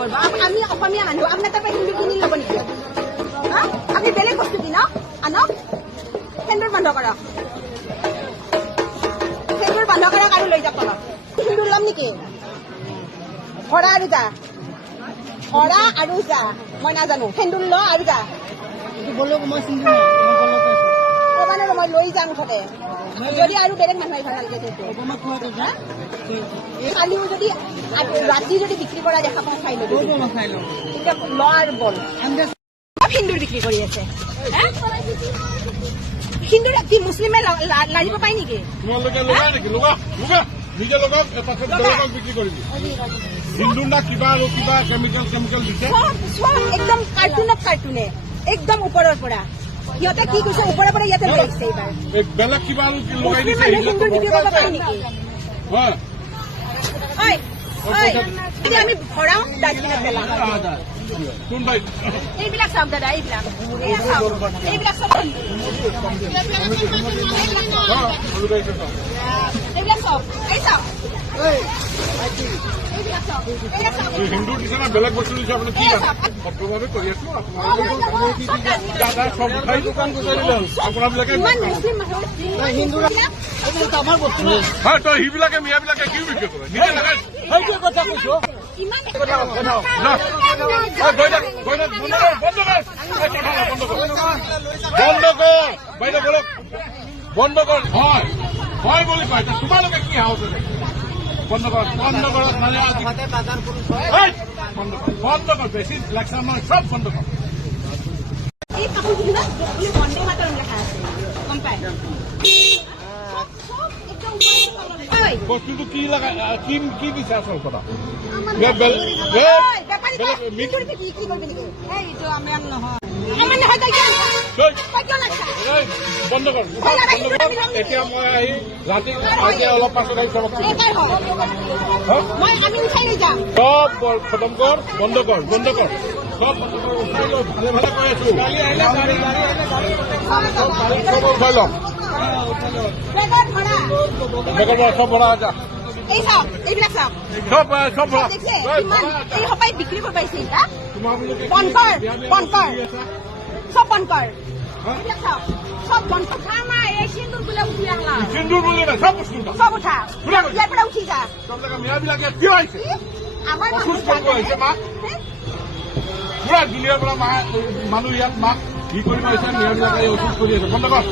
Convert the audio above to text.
করবো আমি অসমীয়া মানুহ আপনার তারপরে হিন্দু কিনি লব নাকি আপনি বেলেগ বস্তু কিনক আনক সেন্দুর বন্ধ করক সেন্দুর বন্ধ করক আৰু লৈ যাওক তলত সিন্দুৰ ল'ম নেকি ভৰা আৰু যা ভৰা আৰু যা মই নাজানো সেন্দুৰ ল আৰু যা মই লৈ যাম মুঠতে যদি আৰু বেলেগ মানুহ আহিব নালাগে কালিও যদি ৰাতি যদি বিক্ৰী কৰা দেখা পাওঁ খাই ল'ব এতিয়া ল আৰু বল সিন্দুৰ বিক্ৰী কৰি আছে সিন্দুৰ ৰাতি মুছলিমে লাগিব পায় নেকি নিজে লগাওক বিক্ৰী কৰিবি হিন্দু না কিবা আৰু কিবা কেমিকেল দিছে একদম কাৰ্টুনে একদম ওপৰৰ পৰা সিহঁতে কি কৈছে ওপৰৰ পৰা ইয়াতে লৈ আহিছে এইবাৰ বেলেগ কিবা আৰু লগাই দিছে হিন্দুৰ বিক্ৰী কৰিব পাৰি নেকি আমি ভৰাও ডাষ্টবিনত পেলাম কোন ভাই এইবিলাক চাওক দাদা এইবিলাক চাওক এইবিলাক চাওক এই চাওক হিন্দুৰ নিচিনা বেলেগ বস্তু দিছে আপুনি কি সত্ৰভাৱে কৰি আছো আপোনালোকে তই সিবিলাকে মিয়াবিলাকে কি বিক্ৰী কৰে নিজে লগাই কথা কৈছো বন্ধ কৰ হয় বুলি কয় তোমালোকে কি হাউচ বন্ধ কৰ মানে বন্ধ কৰ বেছি ইলেকশ্যন মানে চব বন্ধ কৰ এই কাপোৰবিলাক বন্দে মাতৰম লেখা আছে গম পায় বস্তুটো কি লগা কি দিছে আচল কথা বন্ধ কৰ এতিয়া মই আহি ৰাতি অলপ পাছত আহি চবক চব খতম কৰ বন্ধ কৰ চব ভালে ভালে কৈ আছো চব উঠাই লম সব ভরা যা সব ভরা বিক্রি করে পাইছে সব বনকর সব বনকর সিন্দুর বলে না সব বস্তু সব উঠা ইয়ার পরে উঠি যা সব জায়গা মেয়াবিলাকে কি হয়েছে আমার অসুস্থ কৰিব আহিছে মাক পুৰা দুনিয়াৰ পৰা মানুহ ইয়াত মাক কি কৰিব আহিছে মেয়াবিলাকে অসুস্থ কৰি আছে বন্ধ কৰ